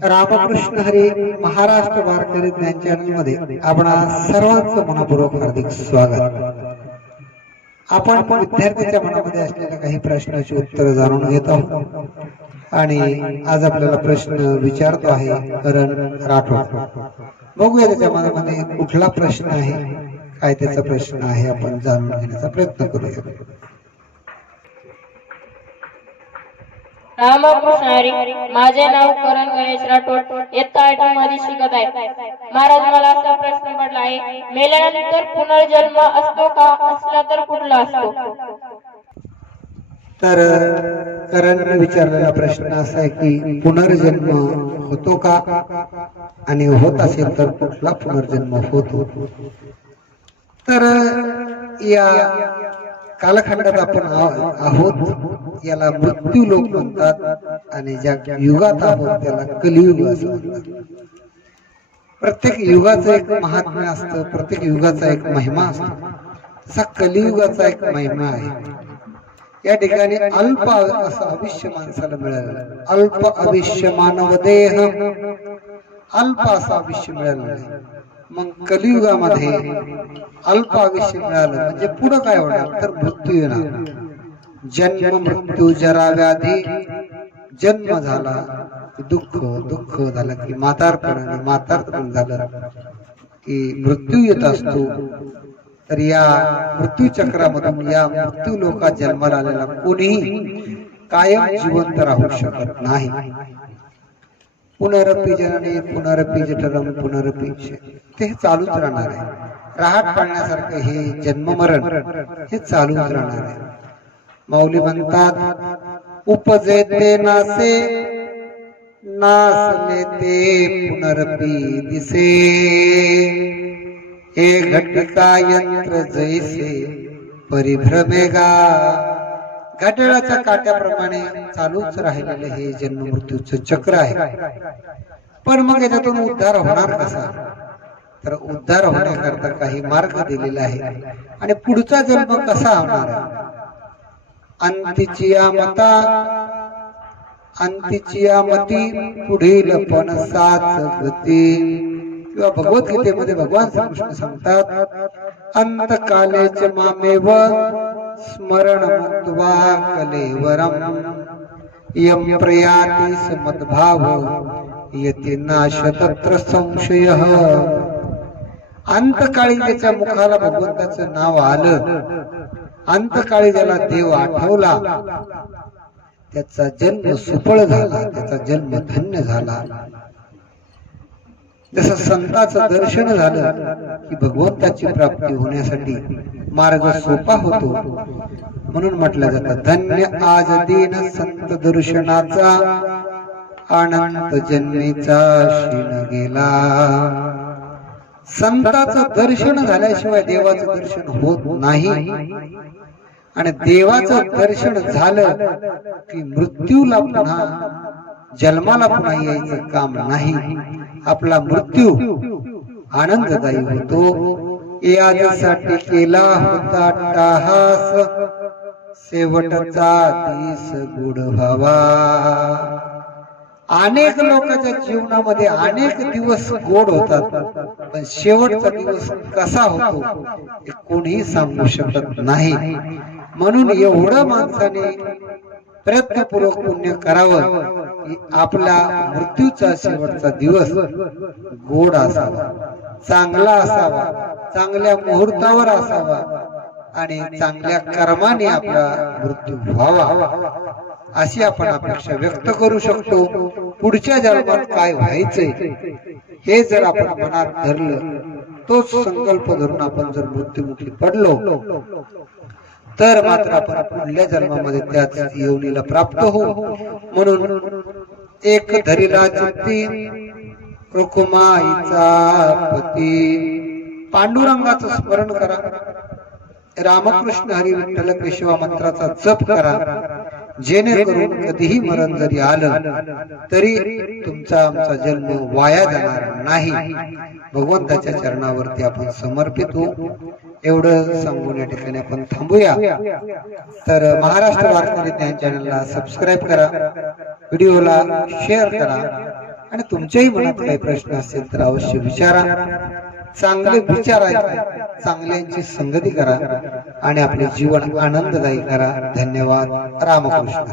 रामकृष्ण हरी महाराष्ट्र वारकरी ज्ञान चॅनलमध्ये आपणा सर्वांचं मनपूर्वक हार्दिक स्वागत. आपण विद्यार्थ्याच्या मनामध्ये असलेल्या काही प्रश्नाची उत्तर जाणून घेत आहोत. आणि आज आपल्याला प्रश्न विचारतो आहे करण राठोड. बघूया त्याच्या मनामध्ये कुठला प्रश्न आहे काय त्याचा प्रश्न आहे आपण जाणून घेण्याचा प्रयत्न करूया. रामकृष्णारी माझे नाव करण गणेश राठोड इयत्ता आठमध्ये शिकत आहे. महाराज मला असा प्रश्न पडला आहे मेल्यानंतर पुनर्जन्म असतो का? असला तर कुठला असतो? तर करण विचारलेला प्रश्न असा आहे की पुनर्जन्म होतो का? आणि होत असेल तर कुठला पुनर्जन्म होतो? तर या कालखंडात आपण आहोत याला मृत्यू लोक म्हणतात आणि ज्या युगात आहोत त्याला कलियुग असं म्हणतात. प्रत्येक युगाचं एक महात्म्य असतं प्रत्येक युगाचा एक महिमा असतो. तसा कलियुगाचा एक महिमा आहे. या ठिकाणी अल्प असं आयुष्य माणसाला मिळालं. अल्प आयुष्य मानव देह अल्प असं आयुष्य मिळालं मग कलियुगामध्ये अल्प आयुष्य मिळालं. म्हणजे पुढं काय होणार? तर मृत्यू येणार. जन्म मृत्यू जरा व्याधी जन्म झाला दुःख दुःख झालं की म्हातारपण आणि म्हातारपण झालं की मृत्यू येत असतो. तर या मृत्यू चक्रामधून या मृत्यू लोकात जन्माला आलेला कोणीही कायम जिवंत राहू शकत नाही. पुनरपी जनने पुनरपी जठरम पुनरपी श- ते चालूच राहणार आहे. राहत पाळण्यासारखं हे जन्म मरण हे चालूच राहणार आहे. माऊली म्हणतात उपजेते नासे नासले ते पुनरपी दिसे. हे घटिका यंत्र जैसे परिभ्रमेगा घड्याळाच्या काट्याप्रमाणे चालूच राहिलेले हे जन्म मृत्यूचं चक्र आहे. पण मग याच्यातून उद्धार होणार कसा? तर उद्धार होण्याकरता काही मार्ग दिलेला आहे आणि पुढचा जन्म कसा होणार? अंतिचिया या मता अंतिचिया मती पुढील पण साच गती. किंवा भगवद्गीतेमध्ये भगवान श्रीकृष्ण सांगतात अंतकालेच मामेव स्मरण मत्वा कलेवरम। यम प्रयाती समद्भाव यती नाश तत्र संशय। अंतकाळी त्याच्या मुखाला भगवंताचं नाव आलं अंतकाळी ज्याला देव आठवला त्याचा जन्म सुफळ झाला त्याचा जन्म धन्य झाला. जसं संताचं दर्शन झालं की भगवंताची प्राप्ती होण्यासाठी मार्ग सोपा होतो. म्हणून म्हटलं जातं धन्य आज दिन संत दर्शनाचा अनंत जन्मीचा क्षीण गेला. संताचं दर्शन झाल्याशिवाय देवाचं दर्शन होत नाही. आणि देवाचं दर्शन झालं की मृत्यूला पुन्हा जन्माला पुन्हा यायचं काम नाही. आपला मृत्यू आनंददायी होतो. यासाठी केला होता टाहास. शेवटचा दिस गुड व्हावा. अनेक लोकांच्या जीवनामध्ये अनेक दिवस गोड होतात. पण शेवटचा दिवस कसा होतो हे कोणीही सांगू शकत नाही. म्हणून एवढं माणसाने प्रयत्नपूर्वक पुण्य करावं. आपला मृत्यूचा शेवटचा दिवस गोड असावा चांगला असावा चांगल्या मुहूर्तावर असावा आणि चांगल्या कर्माने आपला मृत्यू व्हावा. अशी आपण अपेक्षा व्यक्त करू शकतो. पुढच्या जन्मात काय व्हायचंय हे जर आपण मनात धरलं तोच संकल्प धरून आपण जर मृत्युमुखी पडलो तर मात्र आपण पुढल्या जन्मामध्ये त्याच योनीला प्राप्त हो म्हणून एक धरिला चित्ती रुकुमाईचा पती. पांडुरंगाचं स्मरण करा. रामकृष्ण हरी विठ्ठल केशवा मंत्राचा जप करा. जेणेकरून कधीही मरण जरी आलं तरी तुमचा आमचा जन्म वाया जाणार नाही. भगवंताच्या चरणावरती आपण समर्पित होऊ. एवढं सांगून या ठिकाणी आपण थांबूया. तर महाराष्ट्र वारकरी ज्ञान चॅनलला सबस्क्राईब करा. व्हिडिओला शेअर करा. आणि तुमच्याही मनात काही प्रश्न असेल तर अवश्य विचारा. चांगले विचार चांगल्यांची संगती करा. आणि आपले जीवन आनंददायी करा. धन्यवाद. रामकृष्ण.